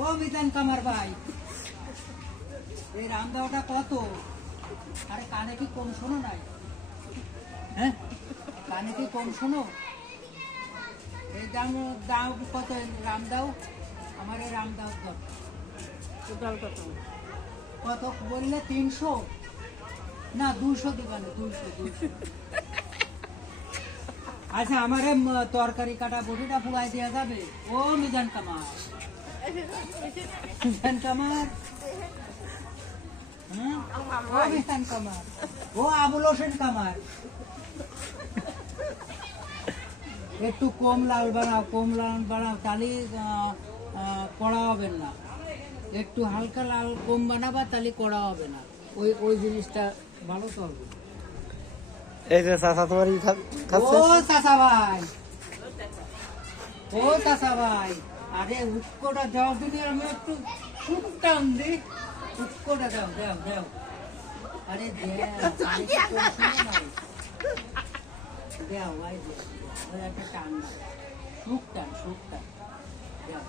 ও মিজান কামার ভাই, এই রামদাওটা কত? আরে কানে কি কম শোনো নাই? হ্যাঁ, কানে কি কম শোনো? এই দাম দাও কত রামদাও? আমার এই রামদাও কত? কত বললে? 300 না 200 দিবানে, 200। আচ্ছা, আমার তরকারি কাটা বটিটা পুরাই দেওয়া যাবে? ও মিজান কামার, মিজান কামার, হ্যাঁ ও মিজান কামার, ও আবুল হোসেন কামার, একটু কম লাল বানাও, কম লাল বানাও, তাহলে কড়া হবে না। একটু হালকা লাল কম বানাবা, তাহলে কড়া হবে না। ওই ওই জিনিসটা ভালো চলবে। এই যে চাচা তোমার ও চাচা ভাই, ও চাচা ভাই, আরে উৎকোটা দাও দিলে আমি একটু শুকটাম দি। উৎকোটা দাও, দাও দাও। আরে দেও ভাই, দেও একটা টান দাও, শুকটান শুকটান দেও।